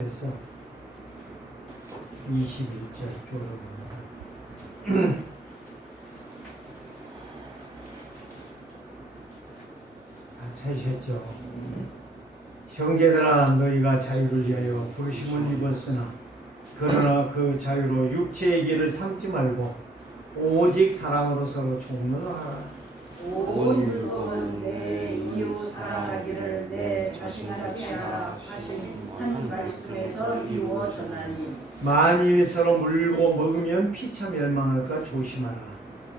그래서 21절 졸업입니다. 찾으셨죠? 형제들아 너희가 자유를 위하여 부르심을 입었으나 그러나 그 자유로 육체의 길을 삼지 말고 오직 사랑으로 서로 종로하라. 온 율법은 내 이웃 사랑하기를 내 자신같이 하라 하신 한 말씀에서 이루어져나니 만일 서로 물고 먹으면 피차 멸망할까 조심하라.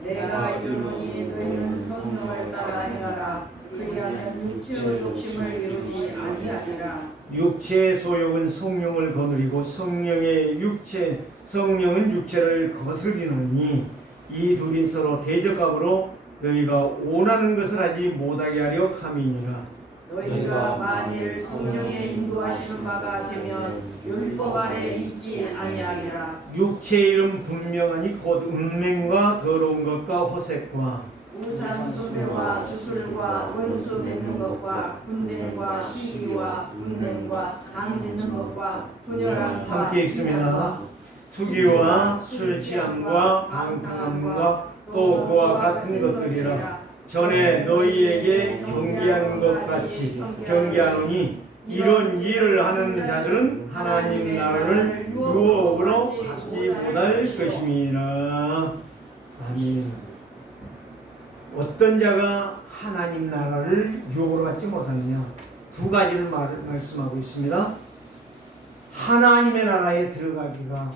내가 이르노니 너희는 성령을 따라 행하라. 그리하면 육체의 욕심을 이루지 아니하리라. 육체의 소욕은 성령을 거느리고 성령은 육체를 거스리느니 이 둘이 서로 대적함으로 너희가 원하는 것을 하지 못하게 하려 함이니라. 너희가 만일 성령의 인도하시는 바가 되면 율법 아래 있지 아니하리라. 육체의 이름 분명하니 곧 음행과 더러운 것과 호색과 우상 숭배와 주술과 원수 맺는 것과 분쟁과 시기와 분냄과 당짓는 것과 분열함과 함께 있습니다. 투기와 술 취함과 방탕함과 또 그와 같은 것들이라. 전에 너희에게 경계하는 것 같이 경계하노니 이런 일을 하는 자들은 하나님 나라를 유업으로 받지 못할 것임이라. 아멘. 어떤 자가 하나님 나라를 유업으로 받지 못하느냐? 두 가지를 말씀하고 있습니다. 하나님의 나라에 들어가기가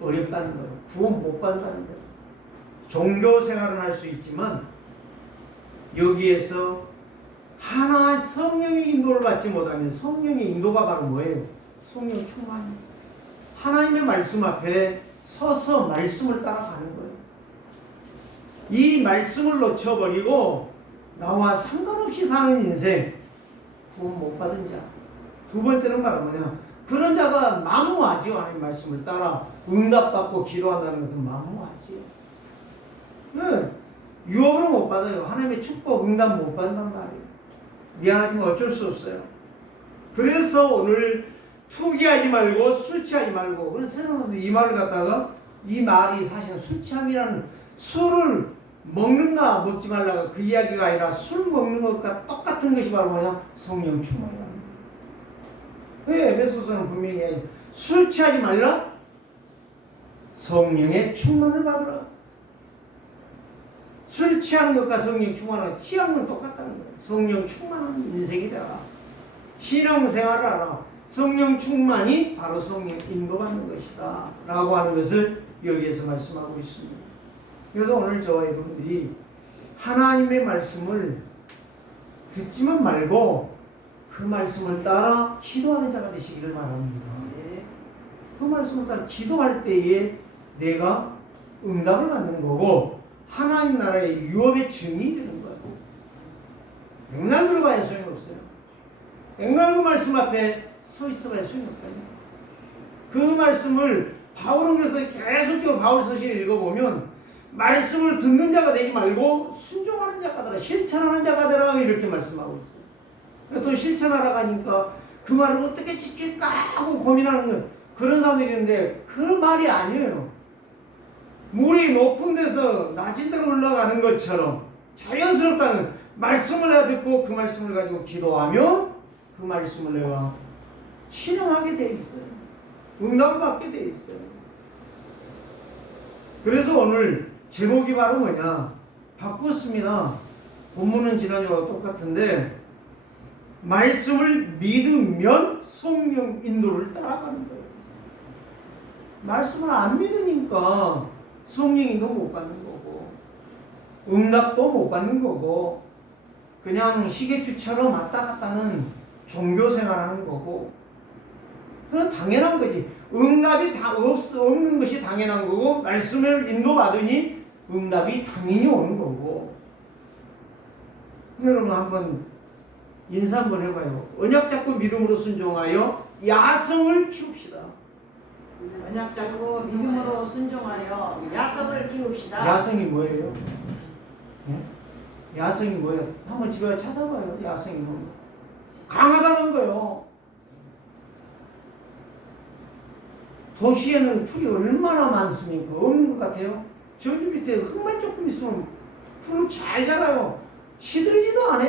어렵다는 거예요. 구원 못 받는다는 거예요. 종교 생활은 할 수 있지만 여기에서 성령의 인도를 받지 못하면 성령의 인도가 바로 뭐예요? 성령 충만입니다. 하나님의 말씀 앞에 서서 말씀을 따라가는 거예요. 이 말씀을 놓쳐버리고 나와 상관없이 사는 인생, 구원 못 받은 자. 두 번째는 바로 뭐냐? 그런 자가 만무하지요. 하나님 말씀을 따라 응답받고 기도한다는 것은 만무하지요. 유업으로 못 받아요. 하나님의 축복, 응답 못 받는단 말이에요. 미안하지만 어쩔 수 없어요. 그래서 오늘 투기하지 말고 술 취하지 말고, 그래서 이 말을 갖다가 이 말이 사실은 술 취함이라는, 술을 먹는다 먹지 말라가 그 이야기가 아니라 술 먹는 것과 똑같은 것이 바로 뭐냐? 성령 충만이라는 거예요. 왜 에베소서는 분명히 술 취하지 말라? 성령의 충만을 받으라. 술 취하는 것과 성령 충만은 취한 건 똑같다는 거예요. 성령 충만한 인생이 되라. 신앙생활을 하라. 성령 충만이 바로 성령 인도받는 것이다 라고 하는 것을 여기에서 말씀하고 있습니다. 그래서 오늘 저와 여러분들이 하나님의 말씀을 듣지만 말고 그 말씀을 따라 기도하는 자가 되시기를 바랍니다. 그 말씀을 따라 기도할 때에 내가 응답을 받는 거고 하나님 나라의 유업의 증인이 되는 거예요. 백날 들어봐야 소용이 없어요. 백날 그 말씀 앞에 서 있어봐야 소용이 없어요. 그 말씀을 바울은 그래서 계속적으로 바울 서신을 읽어보면 말씀을 듣는 자가 되지 말고 순종하는 자가 되라, 실천하는 자가 되라 이렇게 말씀하고 있어요. 또 실천하라고 하니까 그 말을 어떻게 지킬까 하고 고민하는 거예요. 그런 사람들이 있는데 그 말이 아니에요. 물이 높은 데서 낮은 데로 올라가는 것처럼 자연스럽다는 말씀을 내가 듣고 그 말씀을 가지고 기도하며 그 말씀을 내가 실행하게 되어 있어요. 응답받게 되어 있어요. 그래서 오늘 제목이 바로 뭐냐? 바꿨습니다. 본문은 지난주와 똑같은데 말씀을 믿으면 성령 인도를 따라가는 거예요. 말씀을 안 믿으니까 성령인도 못 받는 거고 응답도 못 받는 거고 그냥 시계추처럼 왔다 갔다 하는 종교생활하는 거고 그건 당연한 거지. 응답이 다 없는 것이 당연한 거고 말씀을 인도받으니 응답이 당연히 오는 거고. 여러분 한번 인사 한번 해봐요. 언약 잡고 믿음으로 순종하여 야성을 키웁시다. 언약 잡고 믿음으로 순종하여 야성을 키웁시다. 야성이 뭐예요? 네? 야성이 뭐예요? 한번 집에 가서 찾아봐요. 야성이 뭐예요? 강하다는 거예요. 도시에는 풀이 얼마나 많습니까? 없는 것 같아요. 저기 밑에 흙만 조금 있으면 풀을 잘 자라요. 시들지도 않아.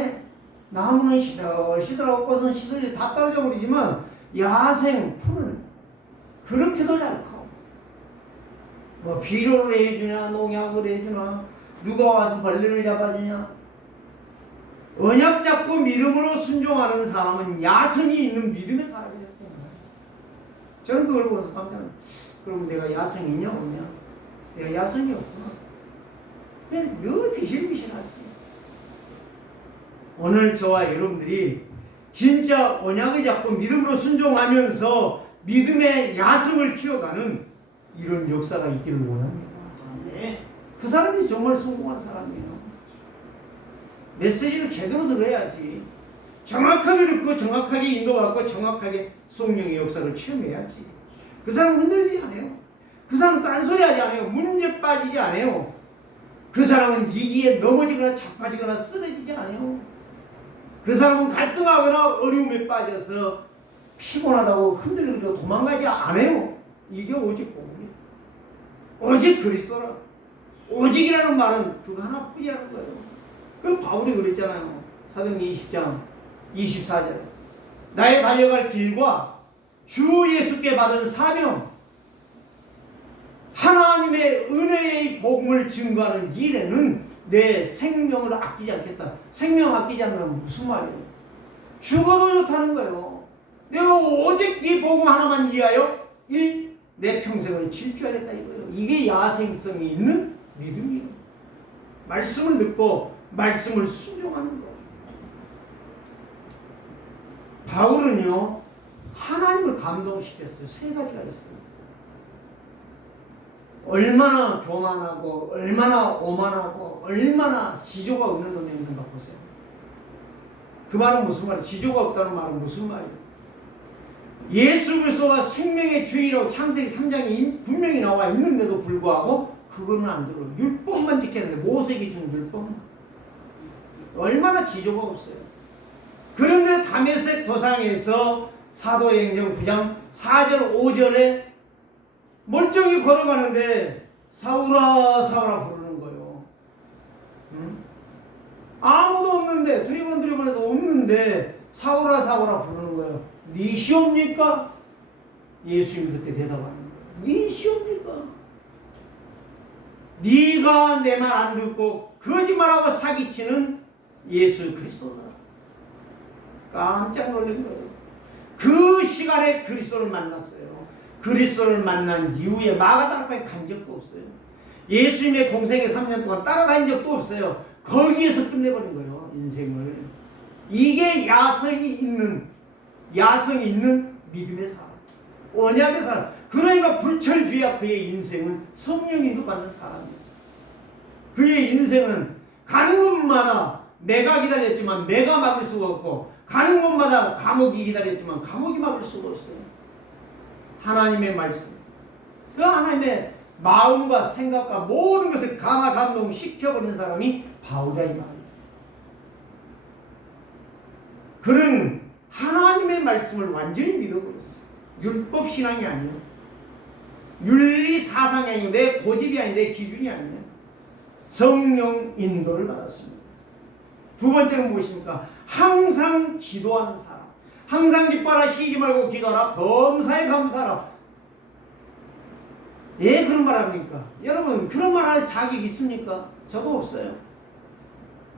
나무는 시들하고 꽃은 시들지 다 떨어져 버리지만 야생 풀은 그렇게도 잘 커. 뭐 비료를 해주냐 농약을 해주나 누가 와서 벌레를 잡아주냐. 언약 잡고 믿음으로 순종하는 사람은 야성이 있는 믿음의 사람이었다. 저는 그걸 보면서 깜짝 놀랐어요. 그럼 내가 야성이 있냐 없냐? 내가 야성이 없구나. 그냥 늘 비실비실하지. 오늘 저와 여러분들이 진짜 언약을 잡고 믿음으로 순종하면서 믿음의 야성을 키워가는 이런 역사가 있기를 원합니다. 네. 그 사람이 정말 성공한 사람이에요. 메시지를 제대로 들어야지. 정확하게 듣고 정확하게 인도받고 정확하게 성령의 역사를 체험해야지. 그 사람은 흔들리지 않아요. 그 사람은 딴소리하지 않아요. 문제 빠지지 않아요. 그 사람은 위기에 넘어지거나 자빠지거나 쓰러지지 않아요. 그 사람은 갈등하거나 어려움에 빠져서 피곤하다고 흔들리고 도망가지 않아요. 이게 오직 복음이에요. 오직 그리스도라. 오직이라는 말은 그거 하나뿐이라는 거예요. 그 바울이 그랬잖아요. 사도행전 20장 24절. 나의 달려갈 길과 주 예수께 받은 사명, 하나님의 은혜의 복음을 증거하는 일에는 내 생명을 아끼지 않겠다. 생명 아끼지 않으면 무슨 말이에요? 죽어도 좋다는 거예요. 내가 오직 이 복음 하나만 위하여 내 평생을 질주하겠다 이거예요. 이게 야생성이 있는 믿음이에요. 말씀을 듣고 말씀을 순종하는 거. 바울은요 하나님을 감동시켰어요. 세 가지가 있어요. 얼마나 교만하고 얼마나 오만하고 얼마나 지조가 없는 놈이 있는가 보세요. 그 말은 무슨 말이에요? 지조가 없다는 말은 무슨 말이에요? 예수 그리스도가 생명의 주인이라고 창세기 3장에 분명히 나와 있는데도 불구하고 그거는 안 들어요. 율법만 지켜야 되는데 모세에게 준 율법만. 얼마나 지조가 없어요. 그런데 다메섹 도상에서 사도행전 9장 4절 5절에 멀쩡히 걸어가는데 사울아 사울아 부르는 거예요. 응? 아무도 없는데 두리번 해도 없는데 사울아 사울아 부르는 거예요. 네 시옵니까? 예수님이 그때 대답하는 거예요. 네 시옵니까? 네가 내 말 안 듣고 거짓말하고 사기치는 예수 그리스도다. 깜짝 놀란 거예요. 그 시간에 그리스도를 만났어요. 그리스도를 만난 이후에 마가다락방에 간 적도 없어요. 예수님의 공생애 3년 동안 따라다닌 적도 없어요. 거기에서 끝내버린 거예요. 인생을. 이게 야성이 있는 믿음의 사람. 언약의 사람. 그러니까 불철주야 그의 인생은 성령이 인도받는 사람이었어요. 그의 인생은 가는 곳마다 매가 기다렸지만 매가 막을 수가 없고 가는 곳마다 감옥이 기다렸지만 감옥이 막을 수가 없어요. 하나님의 말씀, 그 하나님의 마음과 생각과 모든 것을 감동시켜버린 사람이 바울이다 이 말이에요. 그는 하나님의 말씀을 완전히 믿어버렸어요. 율법 신앙이 아니에요. 윤리 사상이 아니고 내 고집이 아니고 내 기준이 아니에요. 성령 인도를 받았습니다. 두 번째는 무엇입니까? 항상 기도하는 사람. 항상 기뻐하라 쉬지 말고 기도하라 범사에 감사하라. 예 그런 말 합니까? 여러분 그런 말 할 자격 있습니까? 저도 없어요.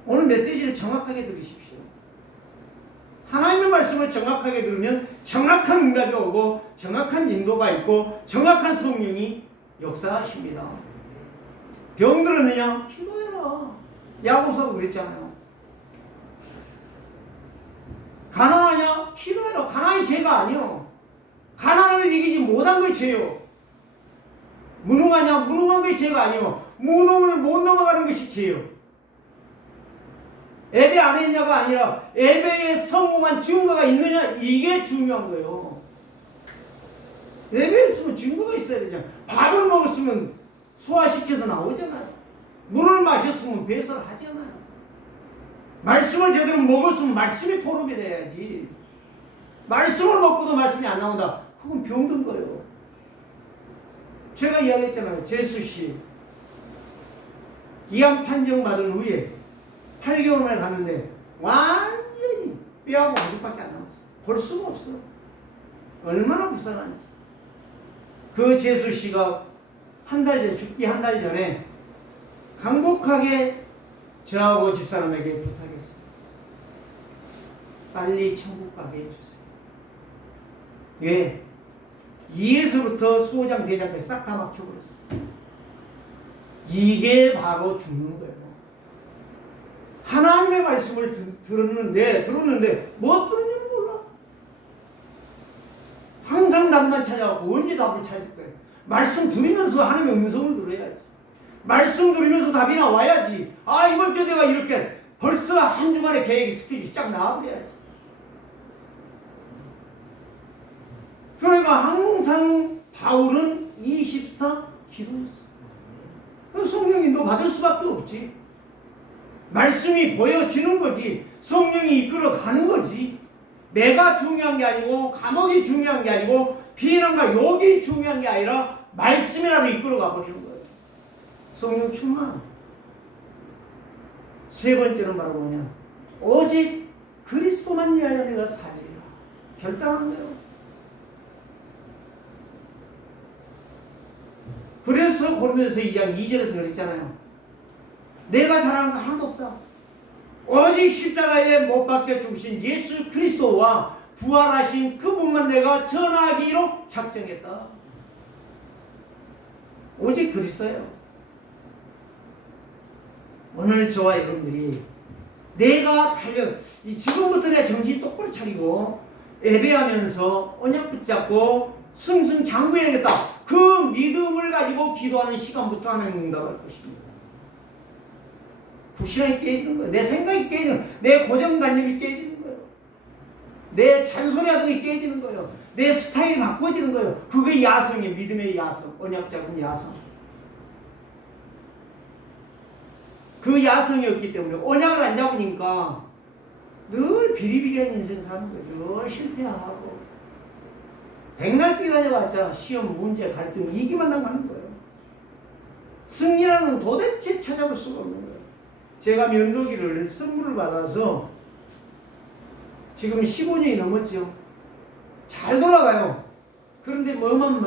오늘 메시지를 정확하게 들으십시오. 하나님의 말씀을 정확하게 들으면 정확한 응답이 오고 정확한 인도가 있고 정확한 성령이 역사하십니다. 병 들었느냐? 기도해라. 야고보서도 그랬잖아요. 가난하냐? 기도해라. 가난이 죄가 아니요. 가난을 이기지 못한 것이 죄요. 무능하냐? 무능한 것이 죄가 아니요. 무능을 못 넘어가는 것이 죄요. 예배 안 했냐가 아니라 예배에 성공한 증거가 있느냐? 이게 중요한 거예요. 예배했으면 증거가 있어야 되잖아요. 밥을 먹었으면 소화시켜서 나오잖아요. 물을 마셨으면 배설을 하잖아요. 말씀을 제대로 먹었으면 말씀이 포럼이 돼야지. 말씀을 먹고도 말씀이 안 나온다. 그건 병든 거예요. 제가 이야기했잖아요. 재수씨 기한 판정 받은 후에 8개월을 갔는데 완전히 뼈하고 가죽밖에 안 남았어. 볼 수가 없어. 얼마나 불쌍한지. 그 재수씨가 죽기 한 달 전에 간곡하게 저하고 집사람에게 부탁했어요. 빨리 천국 가게 해주세요. 왜? 2에서부터 수호장 대장까지 싹 다 막혀버렸어. 이게 바로 죽는 거예요. 하나님의 말씀을 들었는데 뭐 들었는지 몰라. 항상 답만 찾아가고 언제 답을 찾을 거예요. 말씀 들으면서 하나님의 음성을 들어야지. 말씀 들으면서 답이 나와야지. 아, 이번 주에 내가 이렇게 벌써 한 주간의 계획 스케줄이 쫙 나와버려야지. 그러니까 항상 바울은 24 기도했어. 성령이 너 받을 수밖에 없지. 말씀이 보여지는 거지. 성령이 이끌어 가는 거지. 내가 중요한 게 아니고 감옥이 중요한 게 아니고 비난과 욕이 중요한 게 아니라 말씀이라도 이끌어 가버리는 거예요. 성령 충만. 세 번째는 바로 뭐냐? 오직 그리스도만 위하여 내가 살리라. 결단한 거예요. 그래서 고린도서 2장 2절에서 그랬잖아요. 내가 잘하는 거 하나도 없다. 오직 십자가에 못 박혀 죽으신 예수 그리스도와 부활하신 그분만 내가 전하기로 작정했다. 오직 그리스도예요. 오늘 저와 여러분들이 내가 지금부터 내가 정신 똑바로 차리고 예배하면서 언약 붙잡고 승승장구해야겠다. 그 믿음을 가지고 기도하는 시간부터 하나님 응답할 것입니다. 불신앙이 깨지는 거예요. 내 생각이 깨지는 거예요. 내 고정관념이 깨지는 거예요. 내 잔소리하던 게 깨지는 거예요. 내 스타일이 바꿔지는 거예요. 그게 야성이에요. 믿음의 야성. 언약 잡은 야성. 그 야성이었기 때문에 언약을 안 잡으니까 늘 비리비리한 인생 사는 거예요. 늘 실패하고 백날 뛰다녀봤자 시험, 문제, 갈등, 이기만 나가는 거예요. 승리라는 건 도대체 찾아볼 수가 없는 거예요. 제가 면도기를 선물을 받아서 지금 15년이 넘었죠. 잘 돌아가요. 그런데 뭐만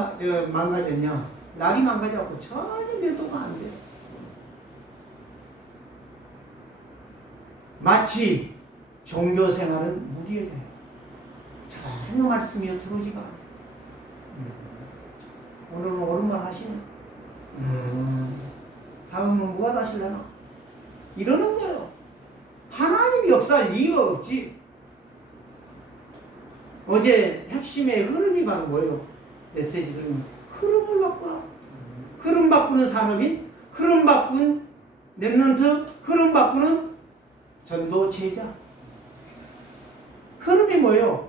망가졌냐? 날이 망가져갖고 전혀 면도가 안 돼요. 마치 종교생활은 무리해져요. 전혀 말씀이 들어오지가 않아요. 오늘은 옳은 말 하시네. 다음은 뭐가 다시려나? 이러는 거예요. 하나님이 역사할 이유가 없지. 어제 핵심의 흐름이 바로 뭐예요? 메시지 흐름을 바꾸라. 흐름 바꾸는 산업인, 흐름 바꾼 랩런트, 흐름 바꾸는 전도 제자. 흐름이 뭐예요?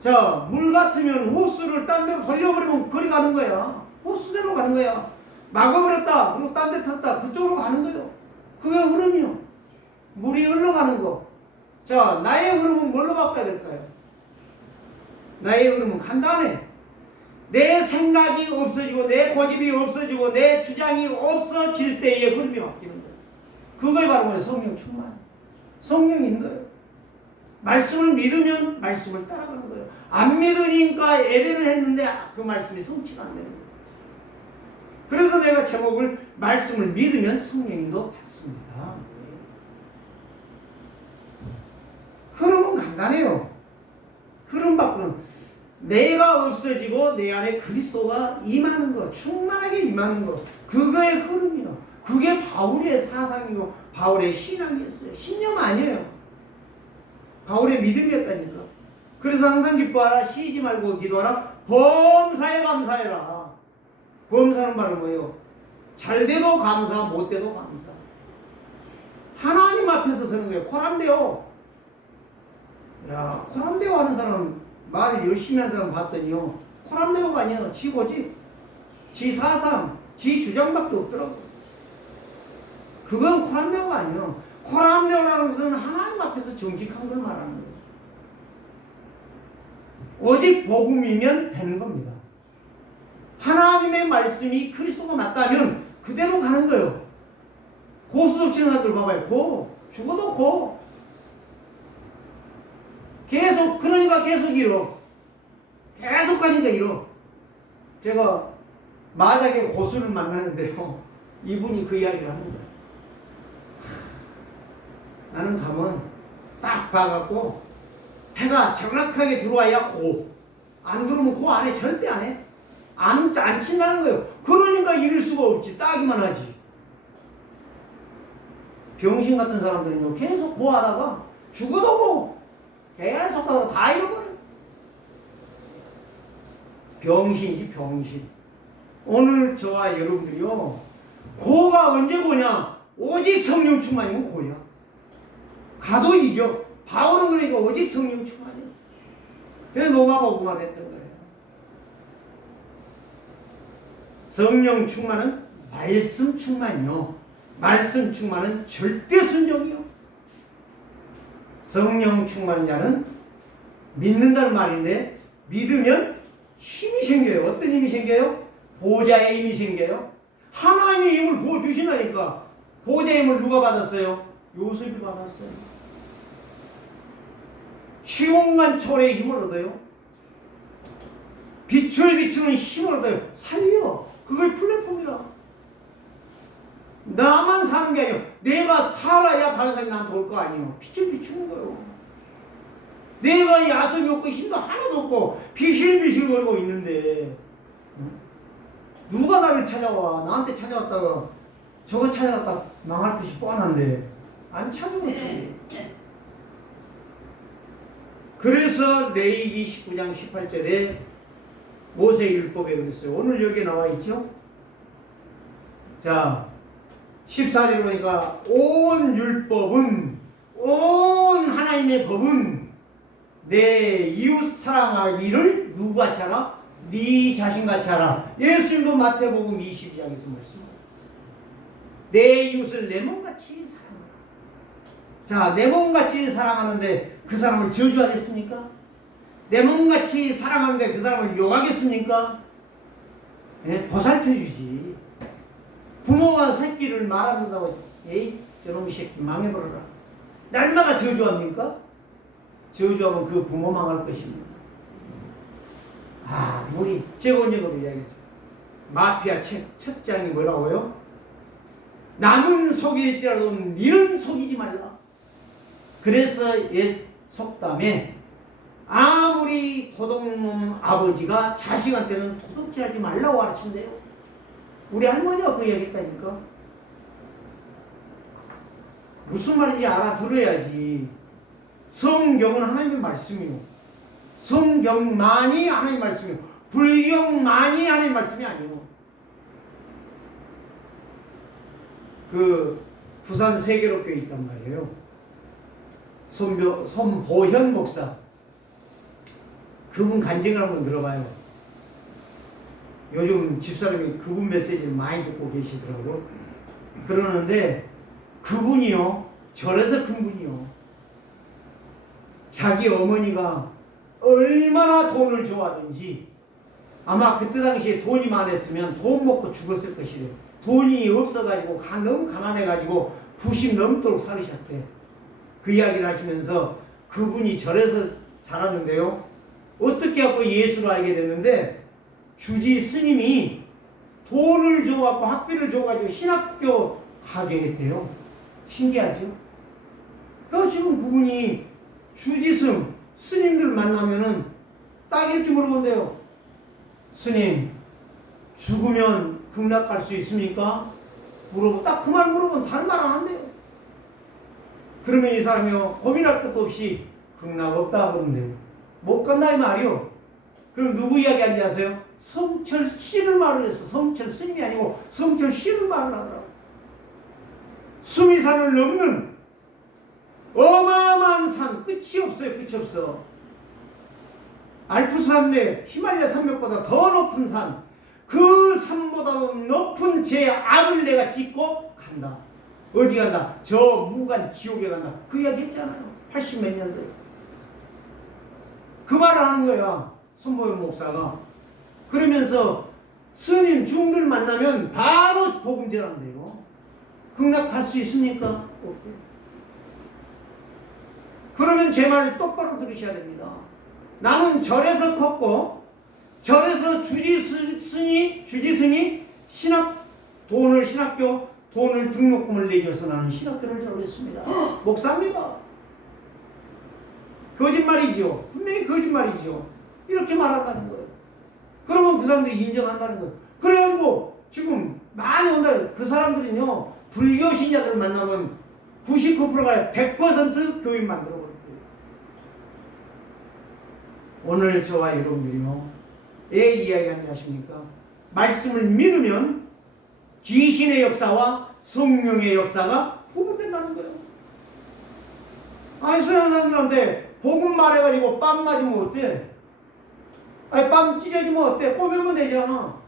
자, 물 같으면 호스를 딴 데로 돌려버리면 거리 가는 거야. 호스대로 가는 거야. 막아버렸다. 그리고 딴 데 탔다. 그쪽으로 가는 거예요. 그게 흐름이요. 물이 흘러가는 거. 자, 나의 흐름은 뭘로 바꿔야 될까요? 나의 흐름은 간단해. 내 생각이 없어지고 내 고집이 없어지고 내 주장이 없어질 때의 흐름이 바뀌는 거예요. 그거에 바로 뭐예요? 성령 충만. 성령이 있는 거예요. 말씀을 믿으면 말씀을 따라가는 거예요. 안 믿으니까 예배를 했는데 그 말씀이 성취가 안 되는 거예요. 그래서 내가 제목을 말씀을 믿으면 성령님도 받습니다. 흐름은 간단해요. 흐름 바꾸는 내가 없어지고 내 안에 그리스도가 임하는 것, 충만하게 임하는 것, 그거의 흐름이요. 그게 바울의 사상이고 바울의 신앙이었어요. 신념 아니에요. 바울의 믿음이었다니까. 그래서 항상 기뻐하라, 쉬지 말고 기도하라, 범사에 감사해라. 범사는 바로 뭐예요? 잘 돼도 감사, 못 돼도 감사. 하나님 앞에서 서는 거예요. 코람데오. 야, 코람데오 하는 사람, 말 열심히 하는 사람 봤더니요, 코람데오가 아니야. 지 고집, 지 사상, 지 주장밖에 없더라고. 그건 코람데오가 아니에요. 코람데오라는 것은 하나님 앞에서 정직한 걸 말하는 거예요. 오직 복음이면 되는 겁니다. 하나님의 말씀이 그리스도가 맞다면 그대로 가는 거예요. 고수적 신앙들 봐봐요. 고. 죽어도 고. 계속, 그러니까 계속 잃어. 계속 가니까 잃어. 제가 마작의 고수를 만나는데요. 이분이 그 이야기를 하는 거예요. 나는 가면 딱 봐갖고 해가 정확하게 들어와야 고. 안 들어오면 고 안 해. 절대 안 해. 안 친다는 거예요. 그러니까 이길 수가 없지. 따기만 하지. 병신 같은 사람들은요, 계속 고하다가 죽어도 고. 계속 가다가 다 잃어버려. 병신이지, 병신. 오늘 저와 여러분들이요, 고가 언제 고냐? 오직 성령 충만이면 고야. 가도 이겨. 바울은 그러니까 오직 성령 충만이었어. 그래서 로마 복음만 했던 거예요. 성령 충만은 말씀 충만이요. 말씀 충만은 절대 순종이요. 성령 충만한 자는 믿는다는 말인데, 믿으면 힘이 생겨요. 어떤 힘이 생겨요? 보좌의 힘이 생겨요. 하나님의 힘을 부어주시나니까. 보좌의 힘을 누가 받았어요? 요셉이 받았어요. 시공간 초래의 힘을 얻어요. 빛을 비추는 힘을 얻어요. 살려. 그걸 플랫폼이라. 나만 사는 게 아니에요. 내가 살아야 다른 사람이 나한테 올 거 아니에요. 빛을 비추는 거예요. 내가 야성이 없고 힘도 하나도 없고 비실비실거리고 있는데 누가 나를 찾아와? 나한테 찾아왔다가 저거 찾아왔다 망할 것이 뻔한데 안 찾아오지. 그래서 레위기 19장 18절에 모세율법에 그랬어요. 오늘 여기에 나와 있죠? 자, 14절 보니까 온 율법은, 온 하나님의 법은 내 이웃 사랑하기를 누구같이 하라? 네 자신같이 하라. 예수님도 마태복음 22장에서 말씀하셨어요. 내 이웃을 내 몸같이 사랑하라. 자, 내 몸같이 사랑하는데 그 사람을 저주하겠습니까? 내 몸같이 사랑하는데 그 사람을 욕하겠습니까? 예, 보살펴주지. 부모가 새끼를 말한다고 에이 저놈의 새끼 망해버려라. 날마다 저주합니까? 저주하면 그 부모 망할 것입니다. 우리 제본적으로 이야기했죠. 마피아 첫 장이 뭐라고요? 남은 속일지라도 니는 속이지 말라. 그래서 옛 속담에 아무리 도둑놈 아버지가 자식한테는 도둑질하지 말라고 가르친대요. 우리 할머니가 그 이야기 했다니까. 무슨 말인지 알아들어야지. 성경은 하나님의 말씀이요. 성경만이 하나님의 말씀이요. 불경만이 하나님의 말씀이 아니요. 그 부산 세계로교회 있단 말이에요. 손보현 목사. 그분 간증을 한번 들어봐요. 요즘 집사람이 그분 메시지를 많이 듣고 계시더라고요. 그러는데 그분이요, 절에서 큰 분이요, 자기 어머니가 얼마나 돈을 좋아하든지 아마 그때 당시에 돈이 많았으면 돈 먹고 죽었을 것이래요. 돈이 없어가지고 너무 가난해가지고 90 넘도록 살으셨대. 그 이야기를 하시면서 그분이 절에서 자랐는데요, 어떻게 하고 예수를 알게 됐는데 주지 스님이 돈을 줘갖고 학비를 줘가지고 신학교 가게 했대요. 신기하죠? 그래서 지금 그분이 주지승 스님들 만나면은 딱 이렇게 물어본대요. 스님, 죽으면 극락 갈 수 있습니까? 물어보고 딱 그 말 물어보면 다른 말 안 한대요. 그러면 이 사람이요, 고민할 것도 없이 극락 없다 그러는데요. 못 간다 이 말이요. 그럼 누구 이야기하는지 아세요? 성철 씨를 말을 했어. 성철 스님이 아니고 성철 씨를 말을 하더라고. 수미산을 넘는 어마어마한 산, 끝이 없어요. 끝이 없어. 알프스 산맥, 히말라야 산맥보다 더 높은 산, 그 산보다 높은 제 악을 내가 짓고 간다. 어디 간다? 저 무간 지옥에 간다. 그 이야기 했잖아요. 80 몇 년도에. 그 말을 하는 거야, 손보현 목사가. 그러면서 스님 중들 만나면 바로 복음 전한대요. 극락할 수 있습니까? 없대요. 그러면 제 말을 똑바로 들으셔야 됩니다. 나는 절에서 컸고 절에서 주지스니 신학교 돈을 등록금을 내줘서 나는 신학교를 졸업했습니다. 목사입니다. 거짓말이죠. 분명히 거짓말이죠. 이렇게 말한다는 거예요. 그러면 그 사람들이 인정한다는 거예요. 그래가지고 지금 많이 온다. 그 사람들은요, 불교 신자들 만나면 99%가 100% 교인 만들어버려요. 오늘 저와 여러분들이요, 왜 이야기하는지 아십니까? 말씀을 믿으면 귀신의 역사와 성령의 역사가 구분된다는 거예요. 아니, 서양 사람들한테 복음 말해가지고 뺨 맞으면 어때? 아니, 뺨 찢어지면 어때? 꼬매면 되잖아.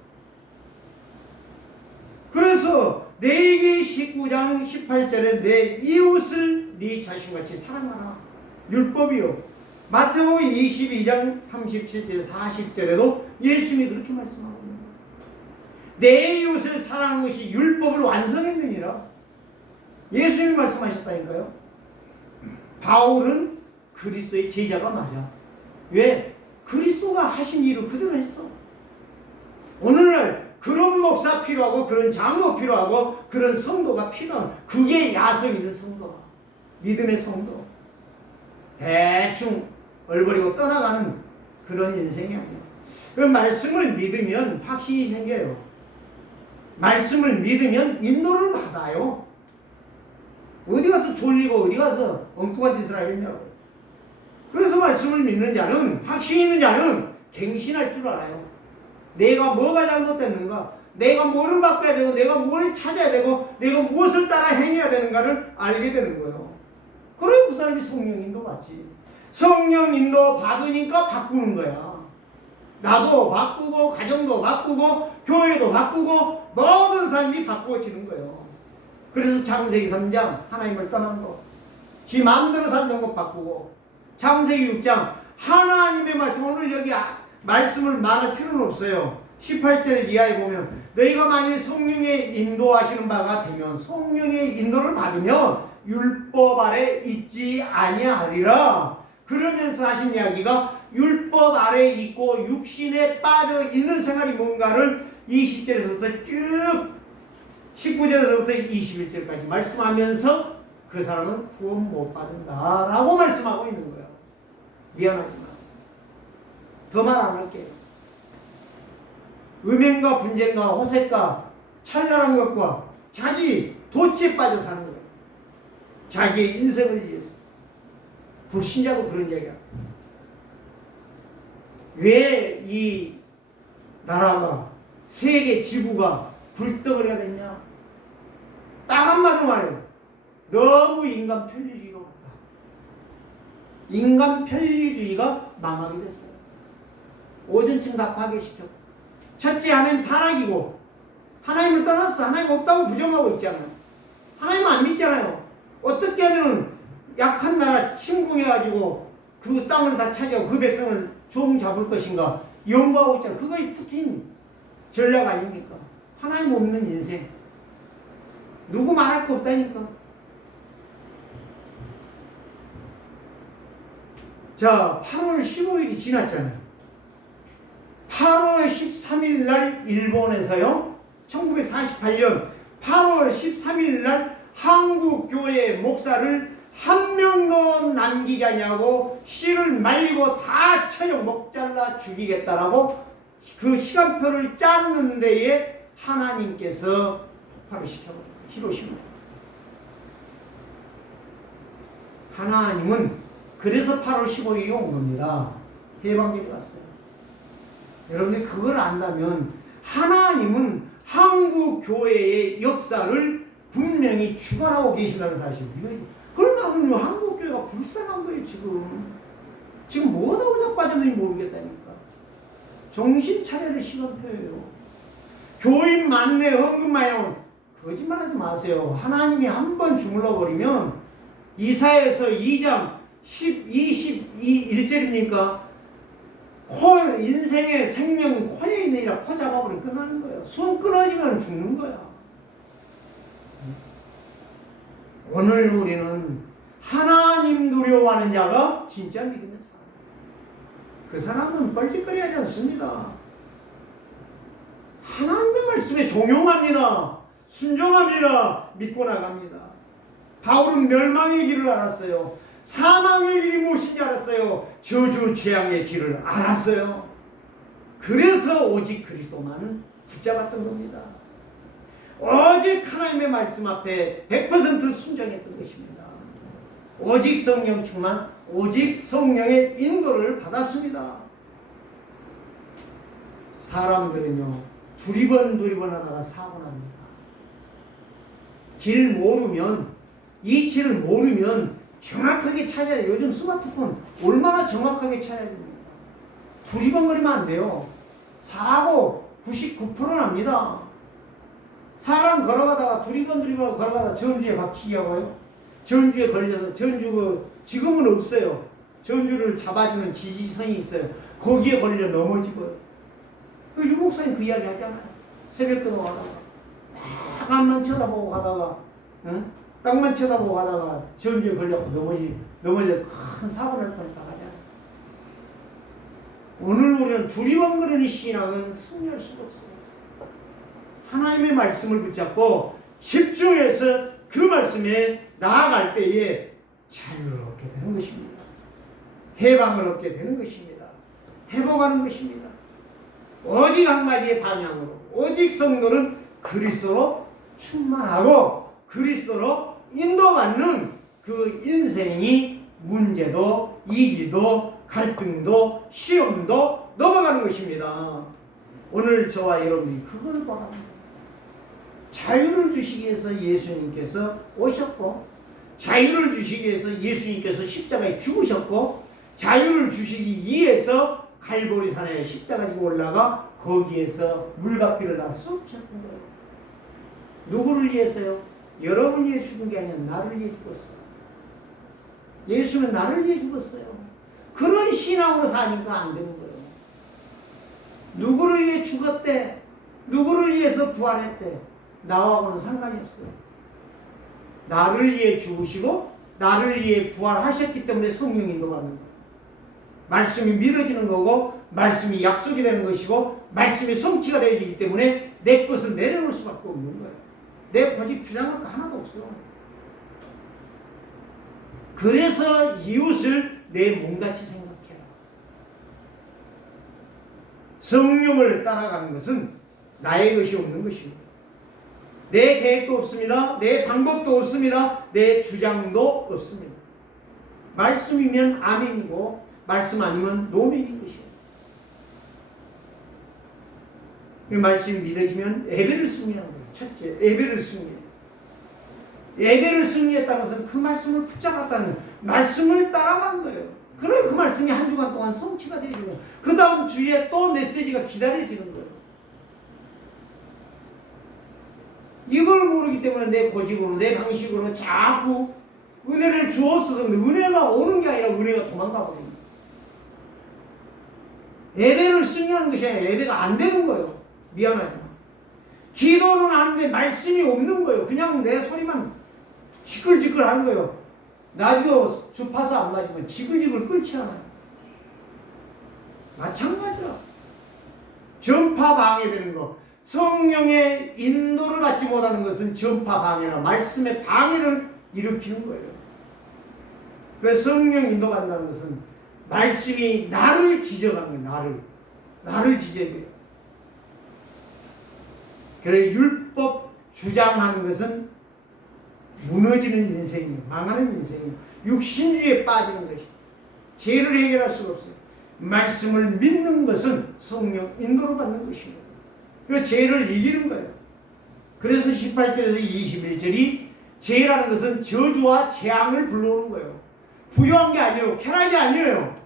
그래서 레위기 19장 18절에 내 이웃을 네 자신같이 사랑하라. 율법이요. 마태복음 22장 37절 40절에도 예수님이 그렇게 말씀하고 있는 거예요. 내 이웃을 사랑하는 것이 율법을 완성했느니라. 예수님이 말씀하셨다니까요. 바울은 그리스도의 제자가 맞아. 왜? 그리스도가 하신 일을 그대로 했어. 오늘날 그런 목사 필요하고 그런 장로 필요하고 그런 성도가 필요한, 그게 야성 있는 성도가, 믿음의 성도. 대충 얼버리고 떠나가는 그런 인생이 아니야. 그 말씀을 믿으면 확신이 생겨요. 말씀을 믿으면 인도를 받아요. 어디 가서 졸리고 어디 가서 엉뚱한 짓을 하겠냐고. 그래서 말씀을 믿는 자는, 확신 있는 자는 갱신할 줄 알아요. 내가 뭐가 잘못됐는가, 내가 뭐를 바꿔야 되고, 내가 뭘 찾아야 되고, 내가 무엇을 따라 행해야 되는가를 알게 되는 거예요. 그래 그 사람이 성령 인도 받지. 성령 인도 받으니까 바꾸는 거야. 나도 바꾸고, 가정도 바꾸고, 교회도 바꾸고, 모든 삶이 바꾸어지는 거예요. 그래서 창세기 3장 하나님을 떠난 거, 지 마음대로 살던 것 바꾸고, 창세기 6장 하나님의 말씀, 오늘 여기 말씀을 말할 필요는 없어요. 18절 이하에 보면 너희가 만일 성령의 인도하시는 바가 되면, 성령의 인도를 받으면 율법 아래 있지 아니하리라. 그러면서 하신 이야기가 율법 아래 있고 육신에 빠져 있는 생활이 뭔가를 20절에서부터 쭉 19절에서부터 21절까지 말씀하면서 그 사람은 구원 못 받는다 라고 말씀하고 있는 거예요. 미안하지만 더 말 안 할게요. 음행과 분쟁과 호색과 찬란한 것과 자기 도취에 빠져 사는 거예요. 자기의 인생을 위해서. 불신자도 그런 얘기야. 왜 이 나라가, 세계 지구가 불떡을 해야 됐냐? 딱 한마디로 말해요. 너무 인간 편리주의로 갔다. 인간 편리주의가 망하게 됐어요. 오존층 다 파괴시켰고, 첫째 하나님 타락이고, 하나님을 떠났어. 하나님 없다고 부정하고 있잖아요. 하나님 안 믿잖아요. 어떻게 하면 약한 나라 침공해가지고 그 땅을 다 차지하고 그 백성을 종 잡을 것인가 연구하고 있잖아요. 그거 이 푸틴 전략 아닙니까? 하나님 없는 인생. 누구 말할 거 없다니까. 자, 8월 15일이 지났잖아요. 8월 13일 날 일본에서요, 1948년 8월 13일 날 한국교회 목사를 한 명도 남기지 않냐고 씨를 말리고 다 쳐요. 목 잘라 죽이겠다라고 그 시간표를 짰는 데에 하나님께서 폭발을 시켜버려요. 히로시마. 하나님은 그래서 8월 15일이 온 겁니다. 해방절이 왔어요. 여러분들이 그걸 안다면 하나님은 한국 교회의 역사를 분명히 주관하고 계신다는 사실. 그런다면 한국 교회가 불쌍한 거예요. 지금 뭐하다 그냥 빠졌는지 모르겠다니까. 정신 차려를 시간표예요. 교인 만내 헌금 마용 거짓말하지 마세요. 하나님이 한 번 주물러 버리면 이사야서 2장 22절입니까? 인생의 생명은 코에 있느니라. 코 잡아버려. 끝나는 거예요. 숨 끊어지면 죽는 거야. 오늘 우리는 하나님 두려워하는 자가 진짜 믿음의 사람. 그 사람은 뻘짓거리하지 않습니다. 하나님의 말씀에 종용합니다. 순종합니다. 믿고 나갑니다. 바울은 멸망의 길을 알았어요. 사망의 길이 무엇인지 알았어요. 저주 재앙의 길을 알았어요. 그래서 오직 그리스도만 붙잡았던 겁니다. 오직 하나님의 말씀 앞에 100% 순종했던 것입니다. 오직 성령 충만, 오직 성령의 인도를 받았습니다. 사람들은요, 두리번 하다가 사고 납니다. 길 모르면, 이치를 모르면 정확하게 찾아야 돼요. 요즘 스마트폰 얼마나 정확하게 찾아야 됩니까? 두리번거리면 안 돼요. 사고 99% 납니다. 사람 걸어가다가 두리번 걸어가다가 전주에 박치기 하고요. 전주에 걸려서 지금은 없어요. 전주를 잡아주는 지지선이 있어요. 거기에 걸려 넘어지고요. 유 목사님 그 이야기 하잖아요. 새벽도 가다가 땅만 쳐다보고 가다가 땅만 쳐다보고 가다가 전주에 걸려서 넘어져 큰 사고 날 뻔했다 하잖아요. 오늘 우리는 두리번거리는 신앙은 승리할 수가 없어요. 하나님의 말씀을 붙잡고 집중해서 그 말씀에 나아갈 때에 자유를 얻게 되는 것입니다. 해방을 얻게 되는 것입니다. 회복하는 것입니다. 오직 한 가지의 방향으로, 오직 성도는 그리스도로 충만하고 그리스도로 인도받는 그 인생이 문제도 이기도 갈등도 시험도 넘어가는 것입니다. 오늘 저와 여러분이 그걸 바랍니다. 자유를 주시기 위해서 예수님께서 오셨고, 자유를 주시기 위해서 예수님께서 십자가에 죽으셨고, 자유를 주시기 위해서 갈보리산에 십자가 지고 올라가 거기에서 물값비를 다 쏟으셨던 거예요. 누구를 위해서요? 여러분을 위해 죽은 게 아니라 나를 위해 죽었어요. 예수는 나를 위해 죽었어요. 그런 신앙으로 사니까 안 되는 거예요. 누구를 위해 죽었대? 누구를 위해서 부활했대? 나하고는 상관이 없어요. 나를 위해 죽으시고 나를 위해 부활하셨기 때문에 성령 인도받는 거예요. 말씀이 믿어지는 거고 말씀이 약속이 되는 것이고 말씀이 성취가 되어지기 때문에 내 것을 내려놓을 수밖에 없는 거예요. 내 고집 주장할 거 하나도 없어. 그래서 이웃을 내 몸같이 생각해라. 성령을 따라가는 것은 나의 것이 없는 것입니다. 내 계획도 없습니다. 내 방법도 없습니다. 내 주장도 없습니다. 말씀이면 아멘이고 말씀 아니면 노멘인 것이에요. 이 말씀이 믿어지면 예배를 승리하는 거예요. 첫째, 예배를 승리해요. 예배를 승리했다는 것은 그 말씀을 붙잡았다는 말씀을 따라간 거예요. 그래 그 말씀이 한 주간 동안 성취가 되지고 그 다음 주에 또 메시지가 기다려지는 거예요. 이걸 모르기 때문에 내 고집으로 내 방식으로 자꾸 은혜를 주옵소서. 근데 은혜가 오는 게 아니라 은혜가 도망가 버립니다. 예배를 승리하는 것이 아니라 예배가 안 되는 거예요. 미안하지만 기도는 하는데 말씀이 없는 거예요. 그냥 내 소리만 지글지글 하는 거예요. 라디오 주파수 안 맞으면 지글지글 끓지 않아요. 마찬가지라. 전파 방해되는 거. 성령의 인도를 받지 못하는 것은 전파 방해나 말씀의 방해를 일으키는 거예요. 그래서 성령 인도받는다는 것은 말씀이 나를 지적하는 거예요. 나를 지적해요. 그래 율법 주장하는 것은 무너지는 인생이에요. 망하는 인생이에요. 육신주의에 빠지는 것이에요. 죄를 해결할 수가 없어요. 말씀을 믿는 것은 성령 인도를 받는 것입니다. 그 죄를 이기는 거예요. 그래서 18절에서 21절이 죄라는 것은 저주와 재앙을 불러오는 거예요. 부유한 게 아니에요. 쾌락이 아니에요.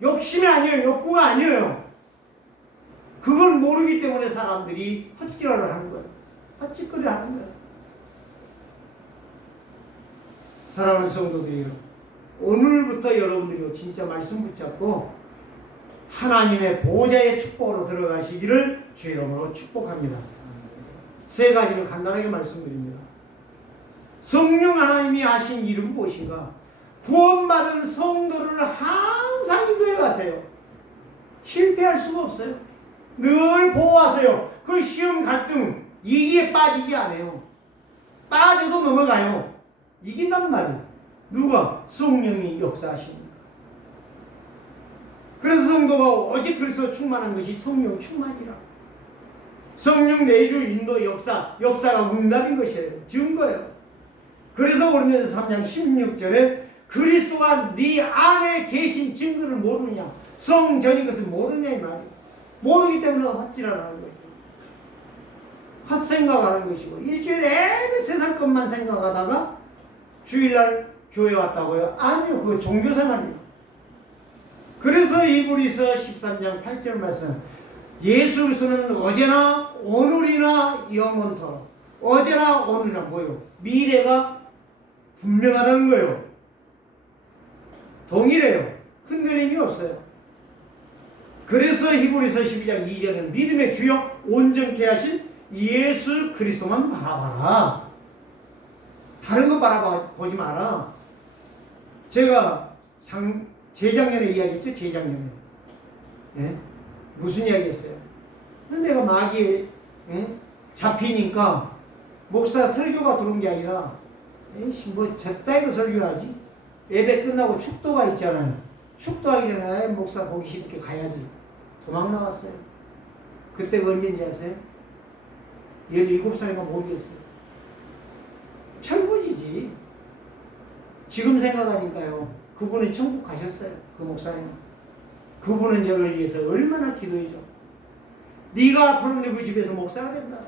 욕심이 아니에요. 욕구가 아니에요. 그걸 모르기 때문에 사람들이 헛짓거리를 하는 거예요. 헛짓거리를 하는 거예요. 사랑하는 성도들이요, 오늘부터 여러분들이 진짜 말씀 붙잡고 하나님의 보호자의 축복으로 들어가시기를 주의 이름으로 축복합니다. 세 가지를 간단하게 말씀드립니다. 성령 하나님이 하신 일은 무엇인가? 구원받은 성도를 항상 인도해 가세요. 실패할 수가 없어요. 늘 보호하세요. 그 시험 갈등 이기에 빠지지 않아요. 빠져도 넘어가요. 이긴단 말이에요. 누가? 성령이 역사하십니까? 그래서 성도가 오직 그리스도 충만한 것이 성령 충만이라. 성령 내주 인도 역사가 응답인 것이에요. 증거예요. 그래서 고린도서 3장 16절에 그리스도가 네 안에 계신 증거를 모르느냐? 성전인 것을 모르느냐 이 말이에요. 모르기 때문에 헛질하는 거죠. 헛생각하는 것이고 일주일 내내 세상 것만 생각하다가 주일날 교회 왔다고요? 아니요. 그거 종교생활이에요. 그래서 이브리서 13장 8절 말씀 예수 그리스도는 어제나 오늘이나 영원토록 어제나 오늘이나 뭐요? 미래가 분명하다는 거예요. 동일해요. 흔들림이 없어요. 그래서 히브리서 12장 2절은 믿음의 주요 온전케 하신 예수 그리스도만 바라봐라. 다른 거 바라보지 마라. 제가 재작년에 이야기했죠. 재작년에. 예? 무슨 이야기 했어요? 내가 마귀에 잡히니까 목사 설교가 들어온 게 아니라 뭐 저따위로 설교하지. 예배 끝나고 축도가 있잖아요. 축도하기 전에 목사 보기 싫게 가야지. 도망 나왔어요. 그때가 언제인지 아세요? 17살인가 모르겠어요. 철부지지. 지금 생각하니까요. 그분은 천국 가셨어요. 그 목사님. 그분은 저를 위해서 얼마나 기도해줘. 네가 앞으로 그 집에서 목사가 된다.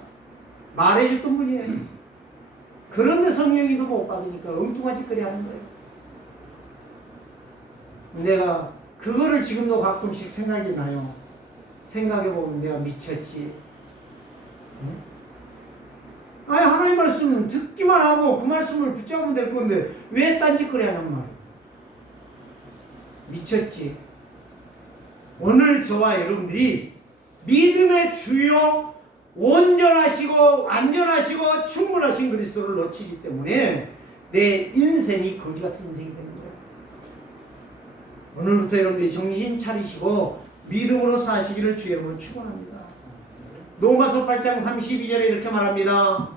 말해줬던 분이에요. 그런데 성령이도 못 받으니까 엉뚱한 짓거리 하는 거예요. 내가 그거를 지금도 가끔씩 생각이 나요. 생각해보면 내가 미쳤지. 응? 아니 하나님 말씀 듣기만 하고 그 말씀을 붙잡으면 될 건데 왜 딴짓거리 하냔 말이야. 미쳤지. 오늘 저와 여러분들이 믿음의 주요 온전하시고 완전하시고 충분하신 그리스도를 놓치기 때문에 내 인생이 거지 같은 인생이 되는 거예요. 오늘부터 여러분들이 정신 차리시고 믿음으로 사시기를 주의 이름으로 축원합니다. 로마서 8장 32절에 이렇게 말합니다.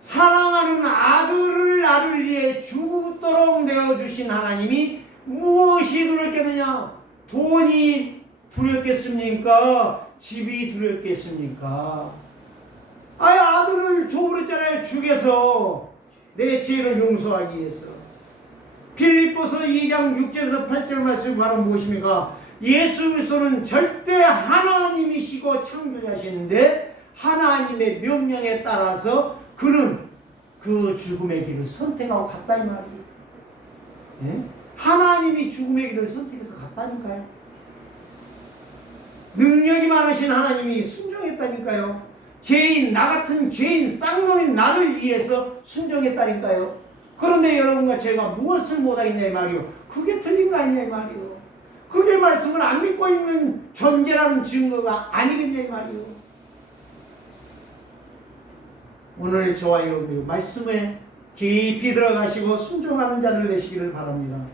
사랑하는 아들을 나를 위해 죽도록 내어주신 하나님이 무엇이 두렵겠느냐? 돈이 두렵겠습니까? 집이 두렵겠습니까? 아예 아들을 줘버렸잖아요. 죽여서 내 죄를 용서하기 위해서. 빌립보서 2장 6절에서 8절 말씀 바로 무엇입니까? 예수 그리스도는 절대 하나님이시고 창조자신데 하나님의 명령에 따라서 그는 그 죽음의 길을 선택하고 갔다 이 말이에요. 예? 하나님이 죽음의 길을 선택해서 갔다니까요. 능력이 많으신 하나님이 순종했다니까요. 죄인, 나 같은 죄인, 쌍놈인 나를 위해서 순종했다니까요. 그런데 여러분과 제가 무엇을 못하겠냐 이 말이요. 그게 틀린 거 아니냐 이 말이요. 그게 말씀을 안 믿고 있는 존재라는 증거가 아니겠냐 이 말이요. 오늘 저와 여러분이 말씀에 깊이 들어가시고 순종하는 자들 되시기를 바랍니다.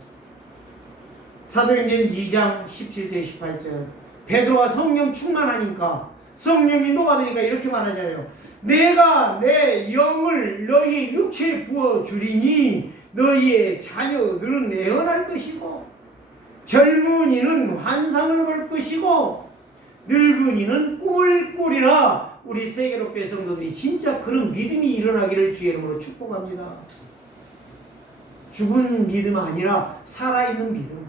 사도행전 2장 17절 18절 베드로가 성령 충만하니까 성령이 녹아드니까 이렇게 말하잖아요. 내가 내 영을 너희의 육체에 부어주리니 너희의 자녀들은 애언할 것이고 젊은이는 환상을 볼 것이고 늙은이는 꿈을 꾸리라. 우리 세계로교회 성도들이 진짜 그런 믿음이 일어나기를 주의 이름으로 축복합니다. 죽은 믿음 아니라 살아있는 믿음.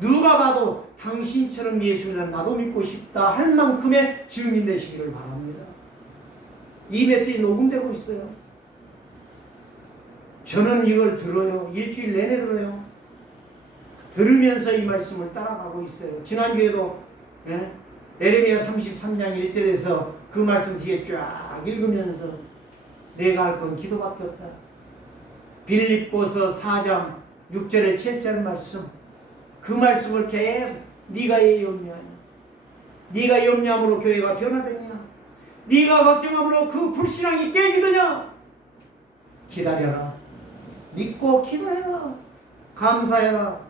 누가 봐도 당신처럼 예수님을 나도 믿고 싶다 할 만큼의 증인 되시기를 바랍니다. 이 메시지 녹음되고 있어요. 저는 이걸 들어요. 일주일 내내 들어요. 들으면서 이 말씀을 따라가고 있어요. 지난주에도 에레미야 33장 1절에서 그 말씀 뒤에 쫙 읽으면서 내가 할 건 기도밖에 없다. 빌립보서 4장 6절에 7절 말씀 그 말씀을 계속 네가 왜 염려하냐? 네가 염려함으로 교회가 변화되냐? 네가 걱정함으로 그 불신앙이 깨지더냐? 기다려라. 믿고 기도해라. 감사해라.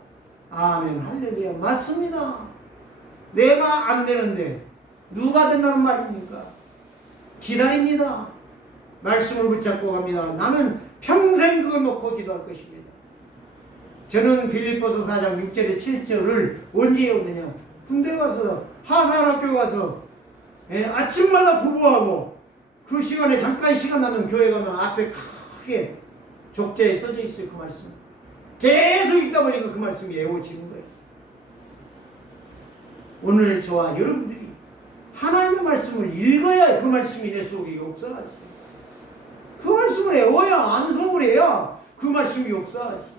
아멘 할렐루야. 맞습니다. 내가 안 되는데 누가 된다는 말입니까? 기다립니다. 말씀을 붙잡고 갑니다. 나는 평생 그걸 놓고 기도할 것입니다. 저는 빌립보서 4장 6절에 7절을 언제 외우느냐? 군대 가서 하사학교 가서 아침마다 부부하고 그 시간에 잠깐 시간 나면 교회 가면 앞에 크게 족자에 써져 있어요. 그 말씀 계속 읽다 보니까 그 말씀이 외워지는 거예요. 오늘 저와 여러분들이 하나님의 말씀을 읽어야 그 말씀이 내 속에 역사하지. 그 말씀을 외워야 암송을 해야 그 말씀이 역사하지.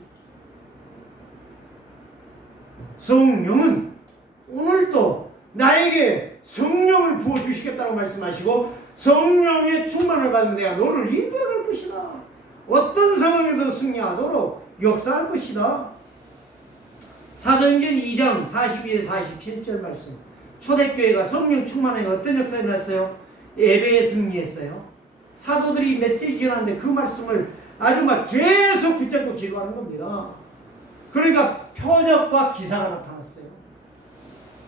성령은 오늘도 나에게 성령을 부어주시겠다고 말씀하시고 성령의 충만을 받는 내가 너를 인도할 것이다. 어떤 상황에도 승리하도록 역사할 것이다. 사도행전 2장 42에 47절 말씀. 초대교회가 성령 충만에 어떤 역사가 일어났어요? 예배에 승리했어요. 사도들이 메시지를 하는데 그 말씀을 아주 막 계속 붙잡고 기도하는 겁니다. 그러니까 표적과 기사가 나타났어요.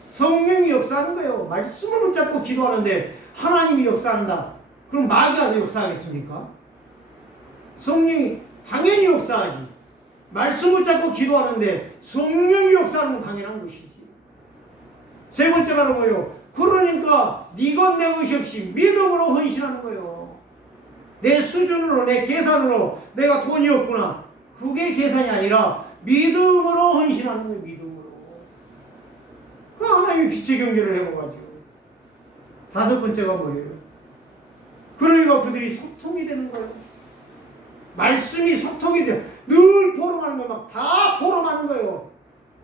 성령이 역사하는 거예요. 말씀을 붙잡고 기도하는데 하나님이 역사한다. 그럼 마귀가 더 역사하겠습니까? 성령이 당연히 역사하지. 말씀을 붙잡고 기도하는데 성령이 역사하는 건 당연한 것이지. 세 번째가 뭐예요? 그러니까 네 것 내 것이 없이 믿음으로 헌신하는 거예요. 내 수준으로 내 계산으로 내가 돈이 없구나. 그게 계산이 아니라 믿음으로 헌신하는 거예요. 믿음으로. 그 하나님이 빛의 경계를 해보가지고. 다섯 번째가 뭐예요? 그러니까 그들이 소통이 되는 거예요. 말씀이 소통이 돼요. 늘 포럼하는 거 막 다 포럼하는 거예요.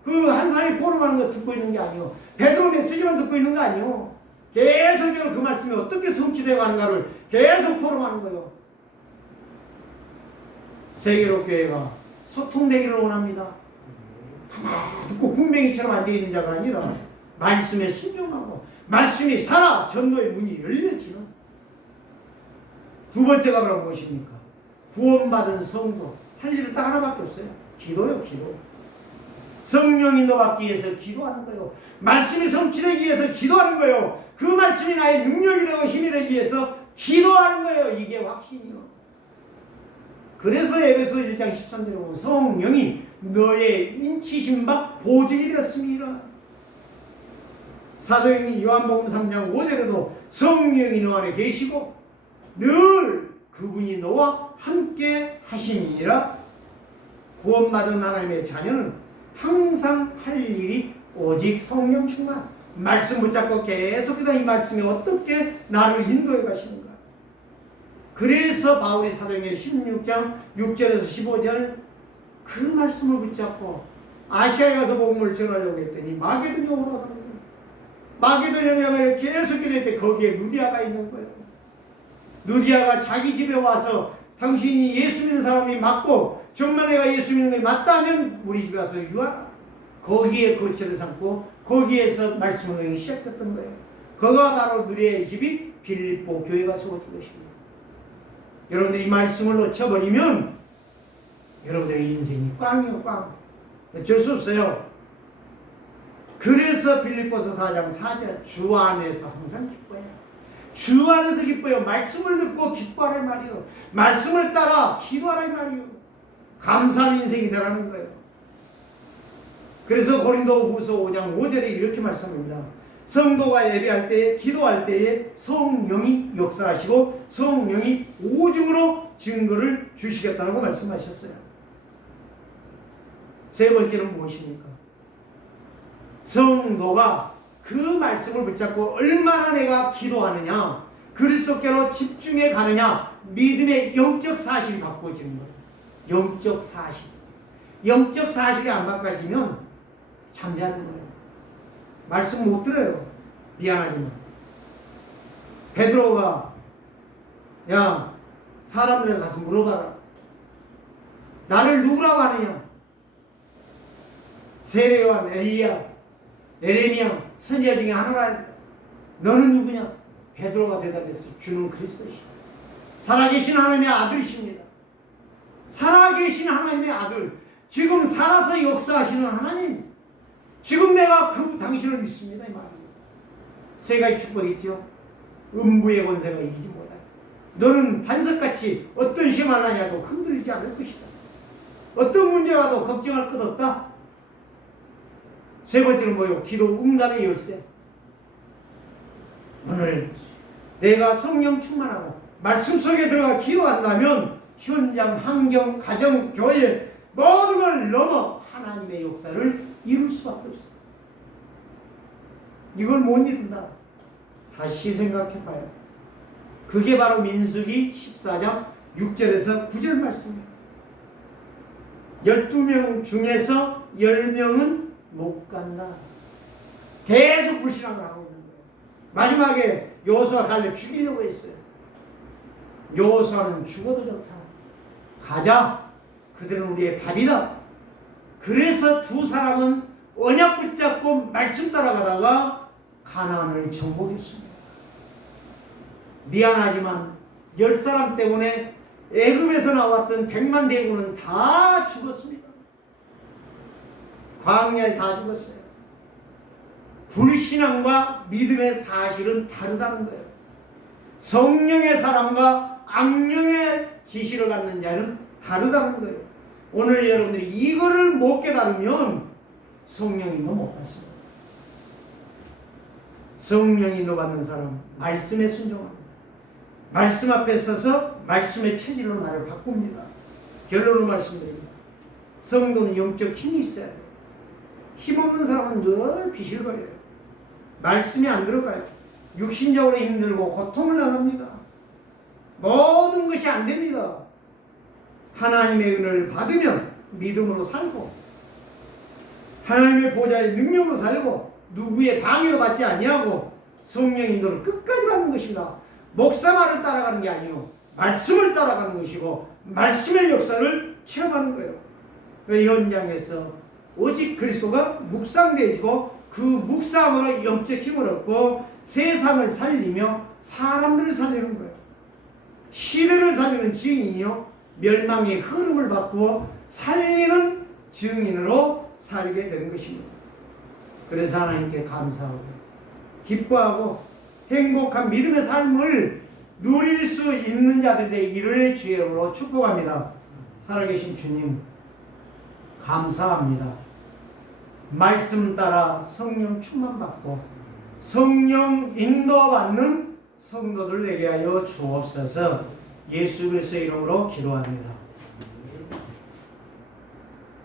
그 한 사람이 포럼하는 거 듣고 있는 게 아니에요. 베드로 메시지만 듣고 있는 거 아니에요. 계속적으로 그 말씀이 어떻게 성취되어 가는가를 계속 포럼하는 거예요. 세계로 교회가 소통되기를 원합니다. 가만히 듣고 궁뎅이처럼 앉아있는 자가 아니라 말씀에 순종하고 말씀이 살아 전도의 문이 열려지는. 두 번째가 바로 무엇입니까? 구원받은 성도 할 일은 딱 하나밖에 없어요. 기도요. 기도. 성령 인도받기 위해서 기도하는 거예요. 말씀이 성취되기 위해서 기도하는 거예요. 그 말씀이 나의 능력이 되고 힘이 되기 위해서 기도하는 거예요. 이게 확신이요. 그래서 에베소 1장 13절에 보면 성령이 너의 인치신 바 보증이 되었습니다. 사도행전 요한복음 3장 5절에도 성령이 너 안에 계시고 늘 그분이 너와 함께 하심이니라. 구원받은 하나님의 자녀는 항상 할 일이 오직 성령 충만. 말씀 붙잡고 계속해서 이 말씀이 어떻게 나를 인도해 가시는가. 그래서 바울이 사도행전 16장 6절에서 15절 그 말씀을 붙잡고 아시아에 가서 복음을 전하려고 했더니 마게도냐로 가는 거예요. 마게도냐를 계속 기도했더니 거기에 루디아가 있는 거예요. 루디아가 자기 집에 와서 당신이 예수 믿는 사람이 맞고 정말 내가 예수 믿는 게 맞다면 우리 집에 와서 유하라. 거기에 거처를 삼고 거기에서 말씀 운동이 시작됐던 거예요. 그가 바로 누리의 집이 빌립보 교회가 세워진 것입니다. 여러분들이 이 말씀을 놓쳐버리면 여러분들의 인생이 꽝이요, 꽝. 어쩔 수 없어요. 그래서 빌립보서 4장 4절 주 안에서 항상 기뻐해요. 주 안에서 기뻐요. 말씀을 듣고 기뻐하란 말이요. 말씀을 따라 기도하란 말이요. 감사한 인생이 되라는 거예요. 그래서 고린도후서 5장 5절에 이렇게 말씀합니다. 성도가 예배할 때에 기도할 때에 성령이 역사하시고 성령이 오중으로 증거를 주시겠다고 말씀하셨어요. 세 번째는 무엇입니까? 성도가 그 말씀을 붙잡고 얼마나 내가 기도하느냐, 그리스도께로 집중해 가느냐, 믿음의 영적 사실이 바꿔지는 거예요. 영적 사실. 영적 사실이 안 바꿔지면 잠자는 거예요. 말씀 못 들어요. 미안하지만. 베드로가 야 사람들에 가서 물어봐라. 나를 누구라고 하느냐? 세례요한, 엘리야, 에레미야 선지자 중에 하나가 너는 누구냐? 베드로가 대답했어. 주는 그리스도시다. 살아계신 하나님의 아들이십니다. 살아계신 하나님의 아들. 지금 살아서 역사하시는 하나님. 지금 내가 그 당신을 믿습니다. 이 말입니다. 세 가지 축복이 있죠. 음부의 권세가 이기지 못하다. 너는 반석같이 어떤 시험 하나냐도 흔들리지 않을 것이다. 어떤 문제가 와도 걱정할 것 없다. 세 번째는 뭐요? 기도 응답의 열쇠. 오늘 내가 성령 충만하고 말씀 속에 들어가 기도한다면 현장, 환경, 가정, 교회 모든 걸 넘어 하나님의 역사를 이룰 수밖에 없습니다. 이걸 못 이룬다. 다시 생각해 봐야 돼. 그게 바로 민수기 14장 6절에서 9절 말씀입니다. 12명 중에서 10명은 못 간다. 계속 불신앙을 하고 있는 거예요. 마지막에 여호수아 갈렙 죽이려고 했어요. 여호수아는 죽어도 좋다. 가자. 그들은 우리의 밥이다. 그래서 두 사람은 언약 붙잡고 말씀 따라가다가 가나안을 정복했습니다. 미안하지만 10사람 때문에 애굽에서 나왔던 100만 대군은 다 죽었습니다. 광야에 다 죽었어요. 불신앙과 믿음의 사실은 다르다는 거예요. 성령의 사람과 악령의 지시를 받는 자는 다르다는 거예요. 오늘 여러분들이 이거를 못 깨달으면 성령 인도 못 받습니다. 성령 인도 받는 사람 말씀에 순종합니다. 말씀 앞에 서서 말씀의 체질로 나를 바꿉니다. 결론을 말씀드립니다. 성도는 영적 힘이 있어야 돼요. 힘없는 사람은 늘 비실거려요. 말씀이 안 들어가요. 육신적으로 힘들고 고통을 당합니다. 모든 것이 안 됩니다. 하나님의 은혜를 받으면 믿음으로 살고 하나님의 보좌의 능력으로 살고 누구의 방해도 받지 아니하고 성령 인도를 끝까지 받는 것입니다. 목사 말을 따라가는 게 아니요 말씀을 따라가는 것이고 말씀의 역사를 체험하는 거예요. 왜 현장에서 오직 그리스도가 묵상되어지고 그 묵상으로 영적 힘을 얻고 세상을 살리며 사람들을 살리는 거예요. 시대를 살리는 증인이요 멸망의 흐름을 바꾸어 살리는 증인으로 살게 되는 것입니다. 그래서 하나님께 감사하고 기뻐하고 행복한 믿음의 삶을 누릴 수 있는 자들 되기를 주의 이름으로 축복합니다. 살아계신 주님 감사합니다. 말씀 따라 성령 충만받고 성령 인도받는 성도들 되게 하여 주옵소서. 예수 그리스도의 이름으로 기도합니다.